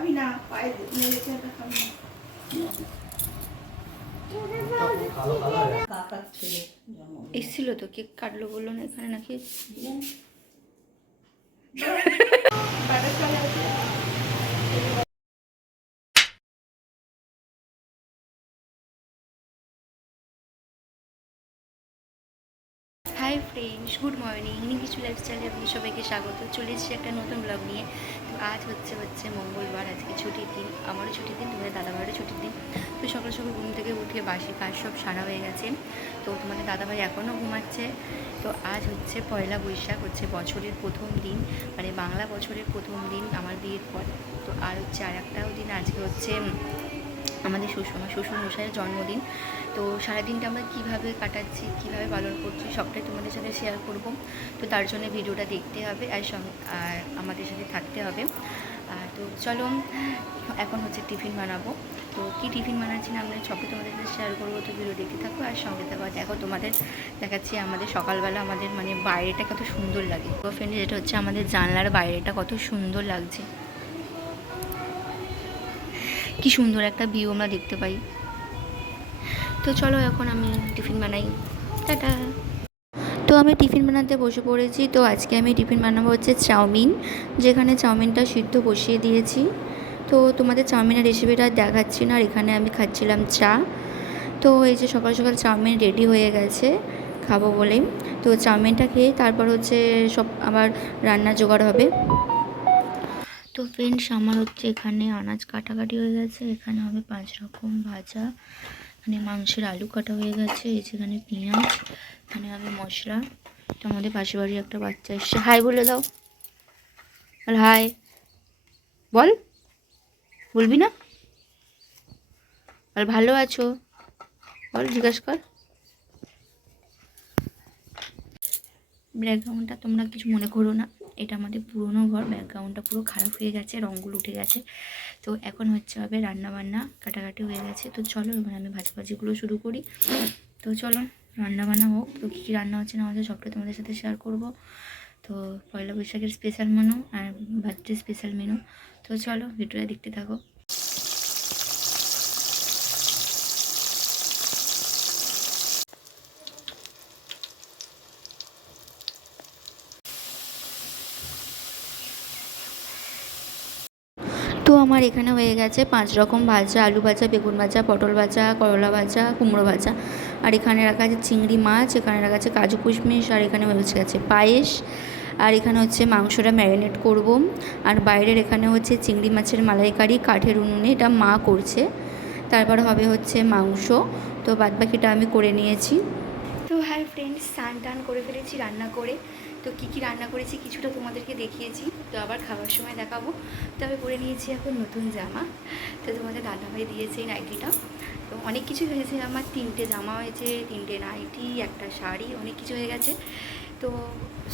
খাবি না, পায়ে মেরেছে, এটা খাবি না। এসেছিল তো, কেক কাটলো বললো না এখানে নাকি। Hi friends, good morning. নিকিচু লাইফস্টাইলে আপনি সবাইকে স্বাগত। চলে এসেছি একটা নতুন ব্লগ নিয়ে। তো আজ হচ্ছে মঙ্গলবার, আজকে ছুটির দিন, আমারও ছুটির দিন, তোমাদের দাদাভাইয়েরও ছুটির দিন। তো সকাল সকাল ঘুম থেকে উঠে বাসি কাজ সব সারা হয়ে গেছে। তো তোমাদের দাদাভাই এখনও ঘুমাচ্ছে। তো আজ হচ্ছে পয়লা বৈশাখ, হচ্ছে বছরের প্রথম দিন, মানে বাংলা বছরের প্রথম দিন আমার বিয়ের পর। তো আর হচ্ছে আর একটাও দিন, আজকে হচ্ছে আমাদের শ্বশুরমশাইয়ের জন্মদিন। তো সারাদিনটা আমরা কীভাবে কাটাচ্ছি, কীভাবে পালন করছি, সবটাই তোমাদের সাথে শেয়ার করব। তো তার জন্য ভিডিওটা দেখতে হবে আর আমাদের সাথে থাকতে হবে। তো চলো, এখন হচ্ছে টিফিন বানাবো। তো কী টিফিন বানাচ্ছি না আমরা সবই তোমাদের সাথে শেয়ার করবো। তো ভিডিও দেখতে থাকো আর সঙ্গে থাকো। দেখো তোমাদের দেখাচ্ছি আমাদের সকালবেলা আমাদের মানে বাইরেটা কত সুন্দর লাগে। ফ্রেন্ড, যেটা হচ্ছে আমাদের জানলার বাইরেটা কত সুন্দর লাগছে, কি সুন্দর একটা ভিউ আমরা দেখতে পাই। তো চলো এখন আমি টিফিন বানাই। টাটা। তো আমি টিফিন বানাতে বসে পড়েছি। তো আজকে আমি টিফিন বানাবো হচ্ছে চাউমিন, যেখানে চাউমিনটা সিদ্ধ বসিয়ে দিয়েছি। তো তোমাদের চাউমিনের রেসিপিটা দেখাচ্ছি না, আর এখানে আমি খাচ্ছিলাম চা। তো এই যে সকাল সকাল চাউমিন রেডি হয়ে গেছে খাবো বলে। তো চাউমিনটা খেয়ে তারপর হচ্ছে সব আবার রান্না জোগাড় হবে। তো ফ্রেন্ডস, আমার হচ্ছে এখানে আনাজ কাটাকাটি হয়ে গেছে। এখানে হবে 5 রকম ভাজা, এখানে মাংসের আলু কাটা হয়ে গেছে, এই যেখানে পেঁয়াজ, এখানে হবে মশলা। তো আমাদের পাশে বাড়ি একটা বাচ্চা এসছে, হাই বলে দাও। বল হাই, বল, বলবি না? বল ভালো আছো, বল, জিজ্ঞাসা কর। ব্যাকগ্রাউন্ডটা তোমরা কিছু মনে করো না, এটা আমাদের পুরনো ঘর, ব্যাকগ্রাউন্ডটা পুরো খারাপ হয়ে গেছে, রঙগুলো উঠে গেছে। তো এখন হচ্ছে হবে রান্না বান্না, কাটাকাটি হয়ে গেছে। তো চলো এবার আমি ভাজাভাজিগুলো শুরু করি। তো চলো রান্না বান্না হোক। তো কী কী রান্না হচ্ছে না হচ্ছে সবটাই তোমাদের সাথে শেয়ার করব। তো পয়লা বৈশাখের স্পেশাল মেনু আর বার্থডে স্পেশাল মেনু। তো চলো ভিডিওটা দেখতে থাকো। তো আমার এখানে হয়ে গেছে 5 রকম ভাজা, আলু ভাজা, বেগুন ভাজা, পটল ভাজা, করলা ভাজা, কুমড়ো ভাজা। আর এখানে রাখা আছে চিংড়ি মাছ, এখানে রাখা আছে কাজু কিশমিশ, আর এখানে হচ্ছে গেছে পায়েস। আর এখানে হচ্ছে মাংসটা ম্যারিনেট করব। আর বাইরের এখানে হচ্ছে চিংড়ি মাছের মালাইকারি কাঠের উনুনে, এটা মা করছে। তারপর হবে হচ্ছে মাংস। তো বাদবাকিটা আমি করে নিয়েছি। তো হাই ফ্রেন্ডস, স্নান টান করে ফেলেছি রান্না করে। তো কী কী রান্না করেছি কিছুটা তোমাদেরকে দেখিয়েছি, তো আবার খাওয়ার সময় দেখাবো। তো আমি পরে নিয়েছি এখন নতুন জামা। তো তোমাদের দাদাভাই দিয়েছে এই নাইটিটা। তো অনেক কিছু হয়েছে আমার, 3টে জামা হয়েছে, 3টে নাইটি, একটা শাড়ি, অনেক কিছু হয়ে গেছে। তো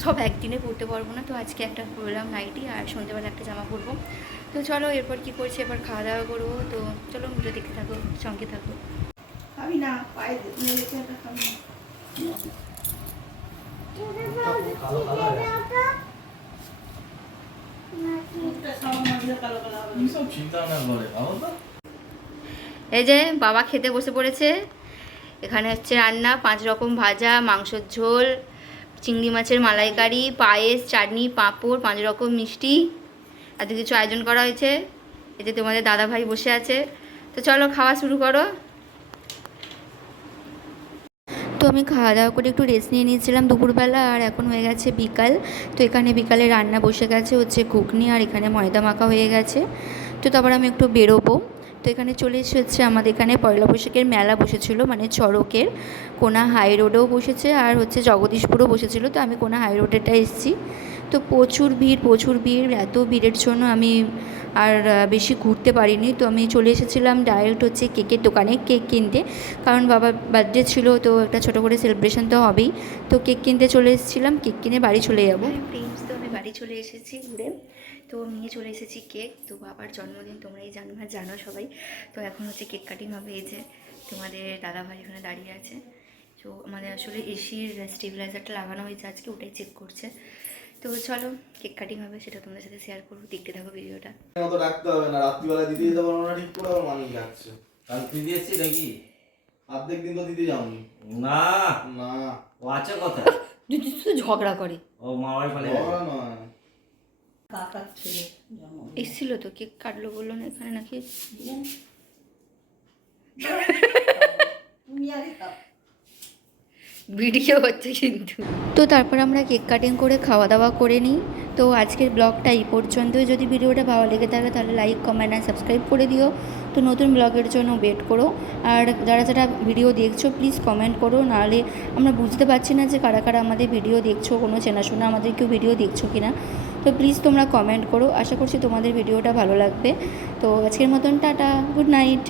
সব একদিনে পরতে পারবো না, তো আজকে একটা পরলাম নাইটি, আর সন্ধ্যেবেলা একটা জামা পরবো। তো চলো এরপর কী করছি, এবার খাওয়া দাওয়া করবো। তো চলো ভিডিও দেখতে থাকো, সঙ্গে থাকো। খাবি না, পায়ে মেরেছে, এটা খাবি না। এই যে বাবা খেতে বসে পড়েছে। এখানে হচ্ছে রান্না, 5 রকম ভাজা, মাংসের ঝোল, চিংড়ি মাছের মালাইকারি, পায়েস, চাটনি, পাঁপড়, 5 রকম মিষ্টি, এত কিছু আয়োজন করা হয়েছে। এতে তোমাদের দাদা ভাই বসে আছে। তো চলো খাওয়া শুরু করো। তো আমি খাওয়া দাওয়া করে একটু রেস্ট নিয়ে নিয়েছিলাম দুপুরবেলা, আর এখন হয়ে গেছে বিকাল। তো এখানে বিকালে রান্না বসে গেছে হচ্ছে ঘুগনি, আর এখানে ময়দা মাখা হয়ে গেছে। তো তারপর আমি একটু বেরোবো। তো এখানে চলে এসেছে আমাদের এখানে পয়লা বৈশাখের মেলা বসেছিল, মানে চড়কের কোনা হাই রোডেও বসেছে, আর হচ্ছে জগদীশপুরেও বসেছিল। তো আমি কোনা হাই রোডেটা এসেছি। তো প্রচুর ভিড়, এত ভিড়ের জন্য আমি আর বেশি ঘুরতে পারিনি। তো আমি চলে এসেছিলাম ডাইরেক্ট হচ্ছে কেকের দোকানে কেক কিনতে, কারণ বাবার বার্থডে ছিল, তো একটা ছোটো করে সেলিব্রেশন তো হবেই। তো কেক কিনতে চলে এসেছিলাম, কেক কিনে বাড়ি চলে যাবো। প্রিন্স, তো আমি বাড়ি চলে এসেছি ঘুরে। তো নিয়ে চলে এসেছি কেক। তো বাবার জন্মদিন তোমরাই জানো সবাই। তো এখন হচ্ছে কেক কাটিং হবে। এই যে তোমাদের দাদাভাই এখানে দাঁড়িয়ে আছে। তো আমাদের আসলে এসির স্টেবিলাইজারটা লাগানো হয়েছে আজকে, ওটাই চেক করছে। তো চলো কেক কাটিং হবে, সেটা তোমাদের সাথে শেয়ার করবো, দেখতে থাকো ভিডিওটা। অত রাখতে হবে না, রাত্রিবেলা দিতে যেতে পারবো না ঠিক করে, আমার মানিক রাখছে। কাল তুই দিয়েছি নাকি? অর্ধেক দিন তো দিতে যাওনি। না না ও আছে কথা। যদি শুধু ঝগড়া করে। ও মামার ফলে বড় নয়। এসছিল তো, কেক কাটলো বললো না এখানে নাকি। ভিডিও হচ্ছে কিন্তু। তো তারপর আমরা কেক কাটিং করে খাওয়া দাওয়া করে নিই। তো আজকের ব্লগটা এই পর্যন্তই। যদি ভিডিওটা ভালো লেগে থাকে তাহলে লাইক, কমেন্ট আর সাবস্ক্রাইব করে দিও। তো নতুন ব্লগের জন্য ওয়েট করো। আর যারা যারা ভিডিও দেখছো প্লিজ কমেন্ট করো, নাহলে আমরা বুঝতে পারছি না যে কারা কারা আমাদের ভিডিও দেখছো, কোনো চেনাশোনা আমাদের কেউ ভিডিও দেখছো কি না। তো প্লিজ তোমরা কমেন্ট করো, আশা করছি তোমাদের ভিডিওটা ভালো লাগবে। তো আজকের মতন টাটা, গুড নাইট।